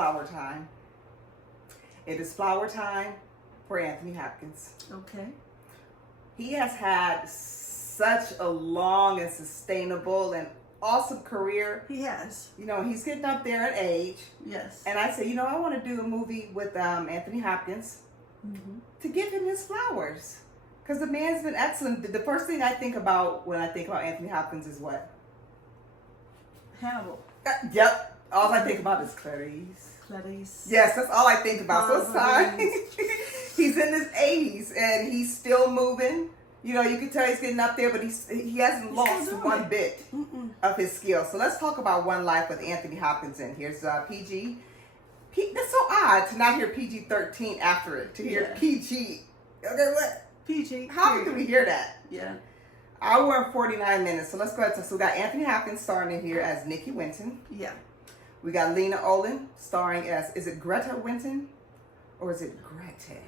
flower time. It is flower time for Anthony Hopkins. Okay. He has had such a long and sustainable and awesome career. He has. You know, he's getting up there in age. Yes. And I said, you know, I want to do a movie with Anthony Hopkins to give him his flowers. Because the man's been excellent. The first thing I think about when I think about Anthony Hopkins is what? Hannibal. Yep. All I think about is Clarice. Clarice. Yes, that's all I think about. So it's time. He's in his 80s and he's still moving. You know, you can tell he's getting up there, but he hasn't lost one bit of his skill. So let's talk about One Life with Anthony Hopkins. And here's PG. That's so odd to not hear PG-13 after it, to hear PG. Okay, what? PG. How can we hear that? Yeah. Hour and 49 minutes. So let's go ahead. So we got Anthony Hopkins starring in here as Nikki Winton. Yeah. We got Lena Olin starring as, is it Greta Winton? Or is it Greta?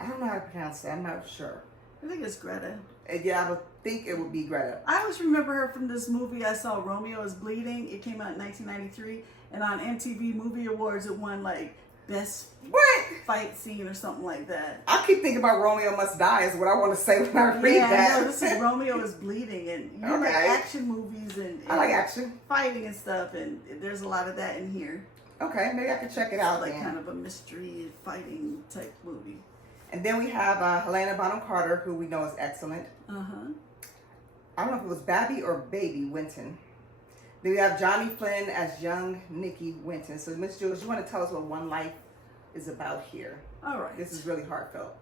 I don't know how to pronounce that. I'm not sure. I think it's Greta. Yeah, I would think it would be Greta. I always remember her from this movie I saw, Romeo is Bleeding. It came out in 1993. And on MTV Movie Awards, it won like best fight scene or something like that. I keep thinking about Romeo Must Die is what I want to say when I read that. No, this is Romeo is Bleeding. And you like action movies and I like action. Fighting and stuff. And there's a lot of that in here. Okay, maybe I can check it out. Like kind of a mystery fighting type movie. And then we have Helena Bonham Carter, who we know is excellent. Uh-huh. I don't know if it was Babby or Baby Winton. Then we have Johnny Flynn as young Nikki Winton. So, Miss Jules, you want to tell us what One Life is about here? All right. This is really heartfelt.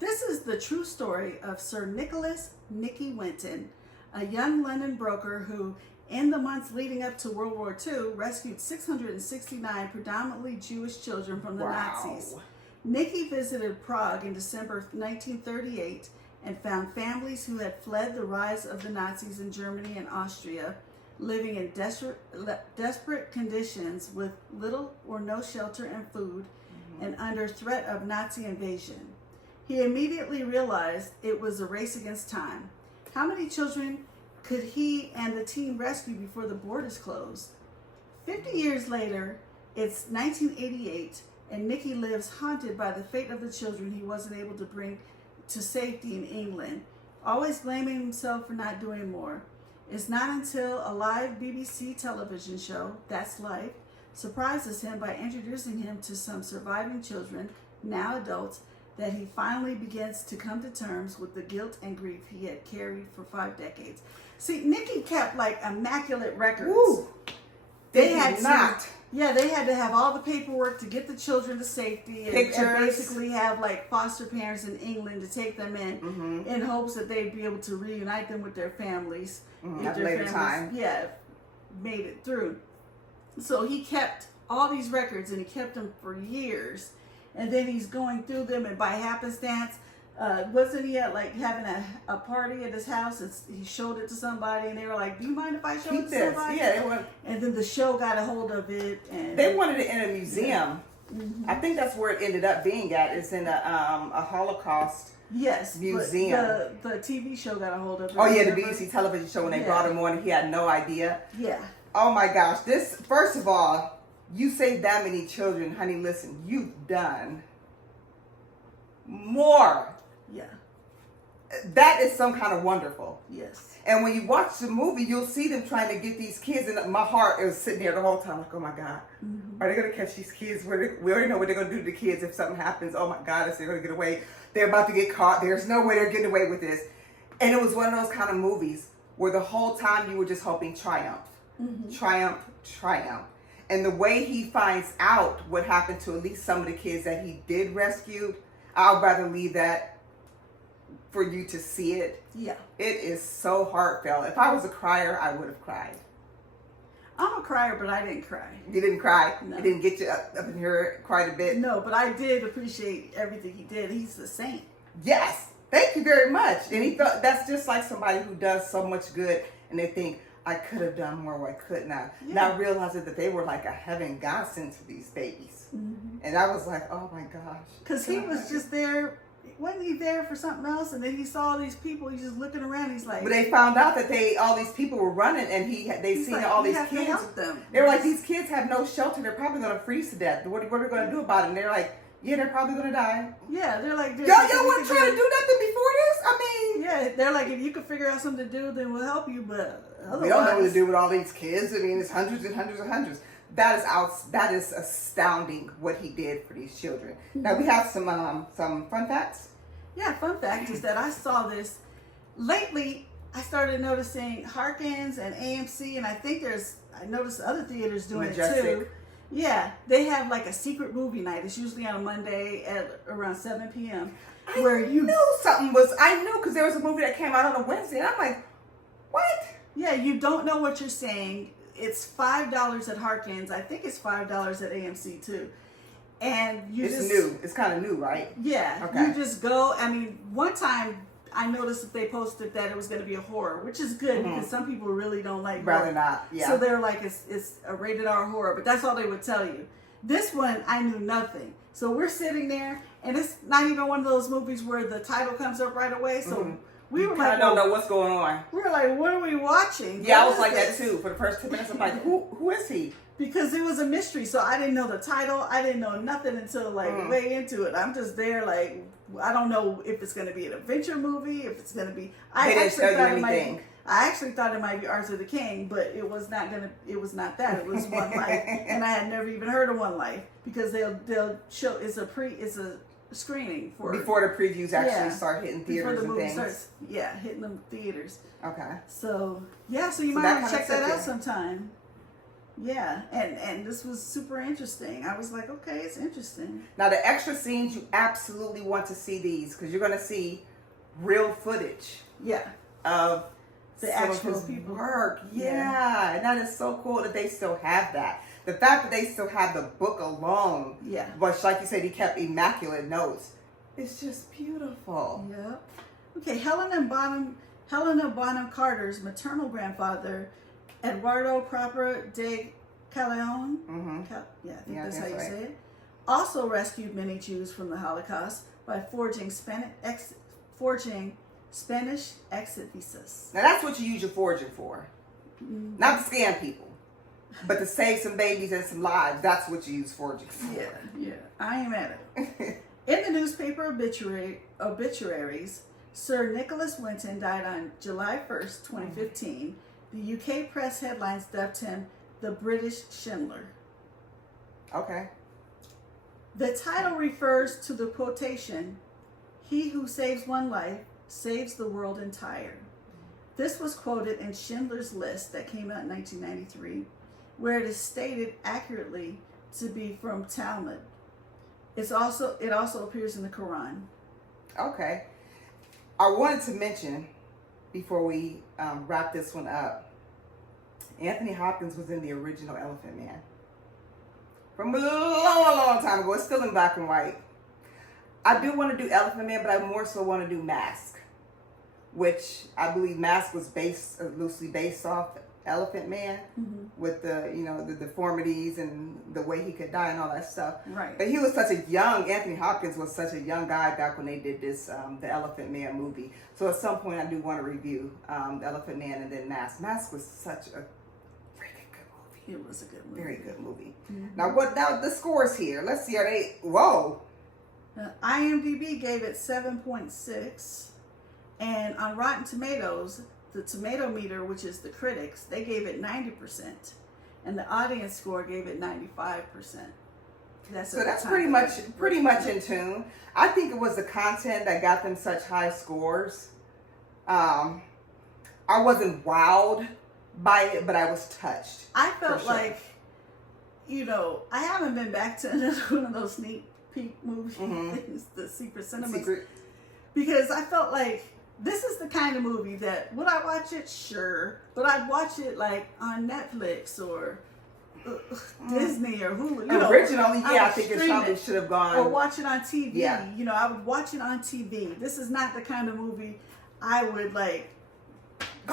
This is the true story of Sir Nicholas Nicky Winton, a young London broker who, in the months leading up to World War II, rescued 669 predominantly Jewish children from the Nazis. Nicky visited Prague in December 1938 and found families who had fled the rise of the Nazis in Germany and Austria, living in desperate conditions with little or no shelter and food and under threat of Nazi invasion. He immediately realized it was a race against time. How many children could he and the team rescue before the borders closed? 50 years later, it's 1988, and Nicky lives haunted by the fate of the children he wasn't able to bring to safety in England, always blaming himself for not doing more. It's not until a live BBC television show, That's Life, surprises him by introducing him to some surviving children, now adults, that he finally begins to come to terms with the guilt and grief he had carried for 5 decades. See, Nicky kept like immaculate records. Woo. They had to have all the paperwork to get the children to safety and basically have like foster parents in England to take them in hopes that they'd be able to reunite them with their families. At a later time. Yeah, made it through. So he kept all these records and he kept them for years. And then he's going through them, and by happenstance, wasn't he at like having a party at his house and he showed it to somebody and they were like, do you mind if I show it to somebody? Yeah, and then the show got a hold of it and they wanted it in a museum. I think that's where it ended up being at. It's in a Holocaust museum. But the TV show got a hold of it. Oh yeah, the BBC television show when they brought him on, he had no idea. Yeah. Oh my gosh, this, first of all, you saved that many children, honey, listen, you've done more. Yeah. That is some kind of wonderful. Yes. And when you watch the movie, you'll see them trying to get these kids, and my heart was sitting there the whole time like, oh my God, are they going to catch these kids? We already know what they're going to do to the kids if something happens. Oh my God, they're going to get away. They're about to get caught. There's no way they're getting away with this. And it was one of those kind of movies where the whole time you were just hoping triumph. Triumph, triumph. And the way he finds out what happened to at least some of the kids that he did rescue, I'd rather leave that for you to see it. Yeah. It is so heartfelt. If I was a crier, I would have cried. I'm a crier, but I didn't cry. You didn't cry? No. It didn't get you up in here quite a bit? No, but I did appreciate everything he did. He's the saint. Yes. Thank you very much. And he thought that's just like somebody who does so much good and they think, I could have done more where I could not. Yeah. Now realizing that they were like a heaven God sent to these babies. And I was like, oh my gosh. Because he was just there wasn't he there for something else? And then he saw all these people. He's just looking around. He's like, but they found out that all these people were running, and they seen like, all these have to kids. help them. They were like, these kids have no shelter. They're probably gonna freeze to death. What are we gonna do about it? And they're like, yeah, they're probably gonna die. Yeah, they're like, y'all weren't trying to do nothing before this. I mean, yeah, they're like, if you could figure out something to do, then we'll help you. But otherwise, we don't know what to do with all these kids. I mean, it's hundreds and hundreds and hundreds. That is astounding what he did for these children. Mm-hmm. Now we have some fun facts. Yeah, fun fact is that I saw this lately. I started noticing Harkins and AMC, and I noticed other theaters doing Majestic. it too. Yeah, they have like a secret movie night. It's usually on a Monday at around 7 p.m. I knew because there was a movie that came out on a Wednesday, and I'm like, what? Yeah, you don't know what you're saying. It's $5 at Harkins. I think it's $5 at AMC too. And it's new. It's kind of new, right? Yeah. Okay. You just go. I mean, one time I noticed that they posted that it was going to be a horror, which is good because some people really don't like rather horror. not. Yeah. So they're like, it's a rated R horror, but that's all they would tell you. This one, I knew nothing. So we're sitting there, and it's not even one of those movies where the title comes up right away. So we were like, I don't know what's going on. We were like, what are we watching? Yeah, what I was like this? that too. For the first 10 minutes, I'm like, who is he? Because it was a mystery, so I didn't know the title. I didn't know nothing until way into it. I'm just there like, I don't know if it's going to be an adventure movie, if it's going to be. I actually thought it might be Arthur the King, but it was not that. It was One Life, and I had never even heard of One Life because they'll show it's a screening before the previews actually start hitting theaters and things. Hitting them theaters. Okay. So you might want to check that out sometime. Yeah, and this was super interesting. I was like, okay, it's interesting. Now the extra scenes, you absolutely want to see these because you're going to see real footage. Yeah. Of the actual people work. Yeah, and that is so cool that they still have that. The fact that they still have the book alone, which, like you said, he kept immaculate notes. It's just beautiful. Yep. Okay, Helena Bonham Carter's maternal grandfather, Eduardo Proper de Callejon, I think that's how you say it, also rescued many Jews from the Holocaust by forging Spanish exit visas. Now that's what you use your forging for. Not to scam people, but to save some babies and some lives. That's what you use forging for. Yeah, I am at it. In the newspaper obituaries, Sir Nicholas Winton died on July 1st, 2015. The UK press headlines dubbed him the British Schindler. Okay. The title refers to the quotation, "He who saves one life saves the world entire." This was quoted in Schindler's List that came out in 1993, where it is stated accurately to be from Talmud. It also appears in the Quran. Okay. I wanted to mention, before we wrap this one up, Anthony Hopkins was in the original Elephant Man. From a long time ago. It's still in black and white. I do want to do Elephant Man, but I more so want to do Mask, which I believe Mask was loosely based off Elephant Man, with the deformities and the way he could die and all that stuff. Right. But Anthony Hopkins was such a young guy back when they did this, the Elephant Man movie. So at some point I do want to review the Elephant Man and then Mask. Mask was such a freaking good movie. It was a good movie. Very good movie. Now the scores here. Let's see, whoa. IMDb gave it 7.6, and on Rotten Tomatoes, the tomato meter, which is the critics, they gave it 90%, and the audience score gave it 95%. That's pretty much in tune. I think it was the content that got them such high scores. I wasn't wowed by it, but I was touched. I felt like, I haven't been back to another one of those sneak peek movies, the Secret Cinemas, because I felt like this is the kind of movie that, would I watch it? Sure. But I'd watch it like on Netflix or Disney or Hulu. Originally, I think it probably should have gone. Or watch it on TV. Yeah. I would watch it on TV. This is not the kind of movie I would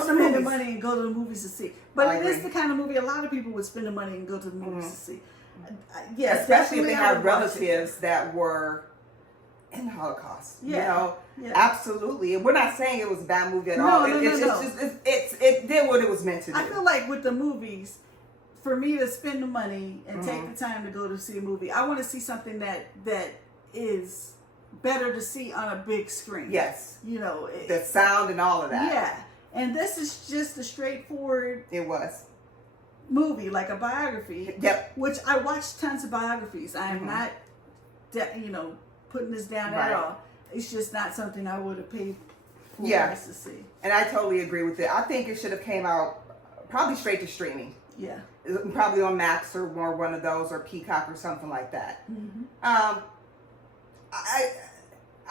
spend the money and go to the movies to see. But it is the kind of movie a lot of people would spend the money and go to the movies to see. Yes, especially if they have relatives that were in the Holocaust. Yeah. You know, Yeah. absolutely. And we're not saying it was a bad movie at No, all. no, It's no, just it did what it was meant to do. I feel like with the movies, for me to spend the money and take the time to go to see a movie, I want to see something that is better to see on a big screen. Yes. You know, The sound and all of that. Yeah. And this is just a straightforward It was. movie, like a biography. Yep. Which I watched tons of biographies. I am not, putting this down at all. It's just not something I would have paid full price to see. And I totally agree with it. I think it should have came out probably straight to streaming. Yeah. Probably on Max or more one of those, or Peacock or something like that. Mm-hmm.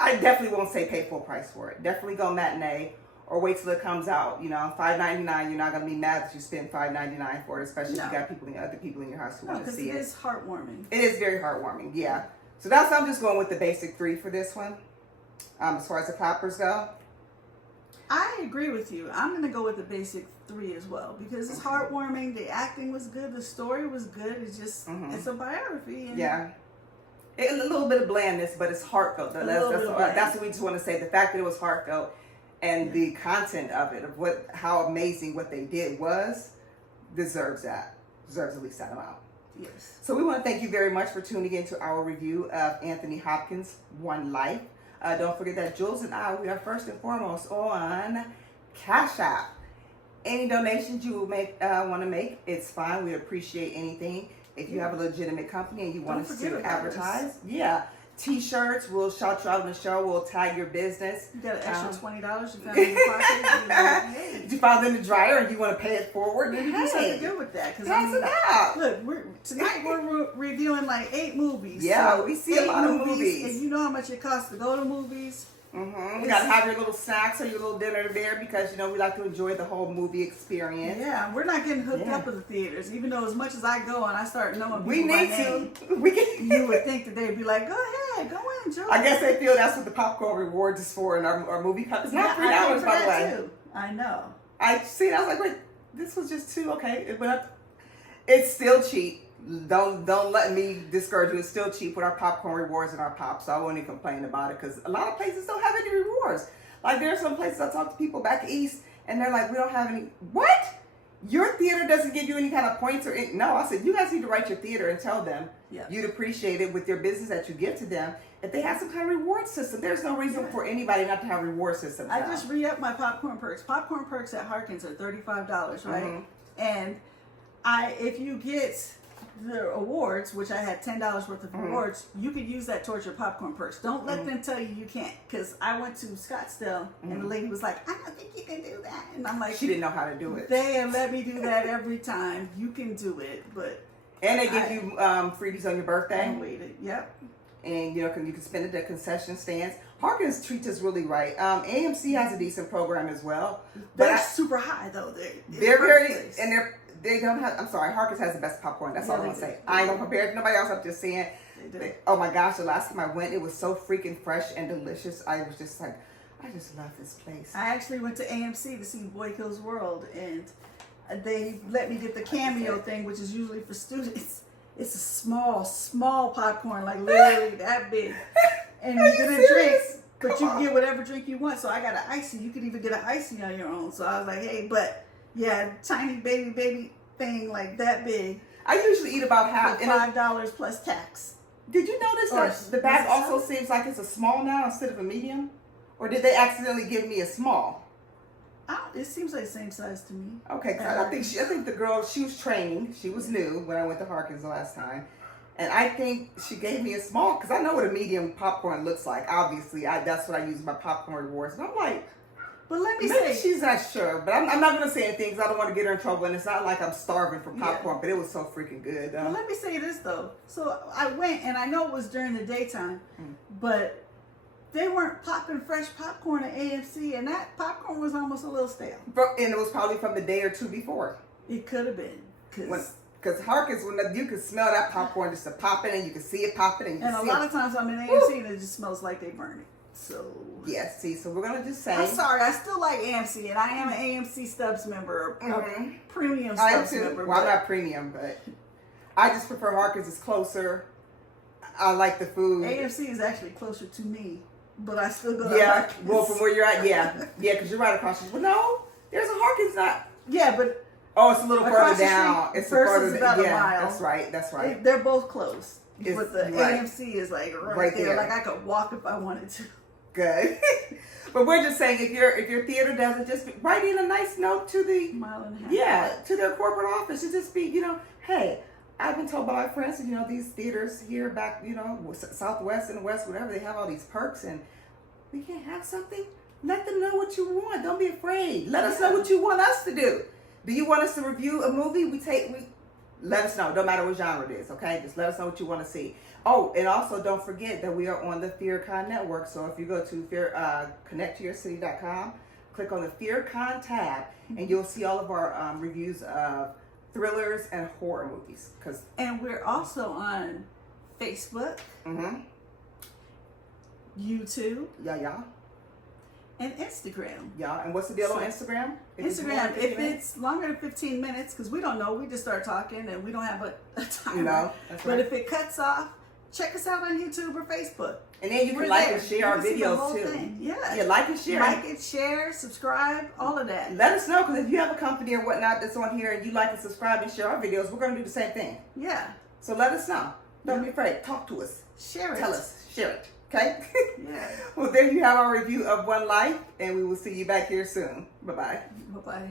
I definitely won't say pay full price for it. Definitely go matinee or wait till it comes out. You know, $5.99. You're not gonna be mad that you spend $5.99 for it, especially if you got other people in your house who want to see it. It is heartwarming. It is very heartwarming. Yeah. So I'm just going with the basic 3 for this one. As far as the clappers go. I agree with you. I'm going to go with the basic 3 as well because it's heartwarming. The acting was good. The story was good. It's just, it's a biography. And A little bit of blandness, but it's heartfelt. That's what we just want to say. The fact that it was heartfelt and the content of it, of how amazing what they did was, deserves at least that amount. Yes. So we want to thank you very much for tuning in to our review of Anthony Hopkins' One Life. Don't forget that Jules and I, we are first and foremost on Cash App. Any donations you want to make, it's fine. We appreciate anything. If you have a legitimate company and you want us to advertise, T-shirts, we'll shout you out on the show. We'll tag your business. You got an extra $20 you found in your pocket. Did you found in the dryer and you want to pay it forward? Maybe do something good with that. Pass it out. Look, tonight we're reviewing like 8 movies. Yeah, so we see a lot of movies. And you know how much it costs to go to movies. You gotta have your little snacks or your little dinner there because we like to enjoy the whole movie experience. Yeah, we're not getting hooked up with the theaters. Even though as much as I go and I start knowing people by name, you would think that they'd be like, go ahead, go in, Joe. I guess they feel that's what the popcorn rewards is for in our movie cup. It's not $3 by the way. Too. I know. I was like, wait, this was just $2. Okay, it went up. It's still cheap. Don't let me discourage you. It's still cheap with our popcorn rewards and our pops. So I won't even complain about it because a lot of places don't have any rewards. Like there are some places I talk to people back east and they're like, we don't have any. What? Your theater doesn't give you any kind of points or no? I said you guys need to write your theater and tell them you'd appreciate it with your business that you give to them if they have some kind of reward system. There's no reason for anybody not to have a reward system. I just re-upped my popcorn perks. Popcorn perks at Harkins are $35, right? And if you get the awards, which I had $10 worth of awards, you could use that towards your popcorn perks. Don't let them tell you can't, because I went to Scottsdale and the lady was like, I don't think you can do that, and I'm like, she didn't know how to do it. They have let me do that every time. You can do it, but they give you freebies on your birthday. I waited. Yep. And you can spend it at concession stands. Harkins treats us really right. AMC has a decent program as well. They're super high though. They're very they don't have. I'm sorry, Harkins has the best popcorn. That's all I want to say. I ain't gonna compare it to nobody else. I'm just saying. Oh my gosh, the last time I went, it was so freaking fresh and delicious. I was just like, I just love this place. I actually went to AMC to see Boy Kills World, and they let me get the cameo thing, which is usually for students. It's a small popcorn, like literally that big, and you get a drink. But you can get whatever drink you want. So I got an icy. You could even get an icy on your own. So I was like, hey, but yeah, tiny baby thing like that big. I usually eat about half. $5 plus tax. Did you notice that the bag also seems like it's a small now instead of a medium? Or did they accidentally give me a small? It seems like the same size to me. Okay, I think the girl, she was training. She was new when I went to Harkins the last time. And I think she gave me a small, because I know what a medium popcorn looks like. Obviously, that's what I use in my popcorn rewards. And I'm like, but let me maybe say, she's not sure. But I'm not going to say anything because I don't want to get her in trouble. And it's not like I'm starving for popcorn, but it was so freaking good. But let me say this, though. So I went, and I know it was during the daytime, but they weren't popping fresh popcorn at AMC, and that popcorn was almost a little stale. And it was probably from the day or two before. It could have been. Because Harkins, when you can smell that popcorn just popping, and you can see it popping, and a lot of times I'm in AMC and it just smells like they burn it. So yes, see, so we're gonna just say. I'm sorry, I still like AMC, and I am an AMC Stubs member, a premium Stubs member. Well, I'm not premium, but I just prefer Harkins. It's closer. I like the food. AMC is actually closer to me, but I still go to Yeah, Harkins. well, from where you're at, yeah, because you're right across the street. Well, no, there's a Harkins not. Yeah, but Oh, it's a little across further the down. street It's versus further about a yeah, mile. that's right. That's right. they're both close. It's- But the right. AMC is like right, Right there. there. Like I could walk if I wanted to. Good. But we're just saying, if your theater does it, just write in a nice note to the Mile and a half. yeah to their corporate office. It just be hey, I've been told by my friends, these theaters here back, Southwest and West, whatever, they have all these perks, and we can't have something. Let them know what you want. Don't be afraid. Let us know what you want us to do. Do you want us to review a movie? Let us know. Don't matter what genre it is, okay? Just let us know what you want to see. Oh, and also don't forget that we are on the FearCon network. So if you go to connecttoyourcity.com, click on the FearCon tab, and you'll see all of our reviews of thrillers and horror movies. And we're also on Facebook, YouTube, Yeah. and Instagram. Yeah, and what's the deal on Instagram? Instagram, if it's longer than 15 minutes, because we don't know, we just start talking and we don't have a timer. That's But right. if it cuts off, check us out on YouTube or Facebook. And then you We're can like there. and share You our can see the videos whole too. thing. Yeah. Yeah, like and share. Like it, share, subscribe, all of that. Let us know, because if you have a company or whatnot that's on here and you like and subscribe and share our videos, we're going to do the same thing. Yeah. So let us know. Don't be afraid. Talk to us. Share it. Tell us. Share it. Okay? Yeah. Well, there you have our review of One Life, and we will see you back here soon. Bye-bye. Bye-bye.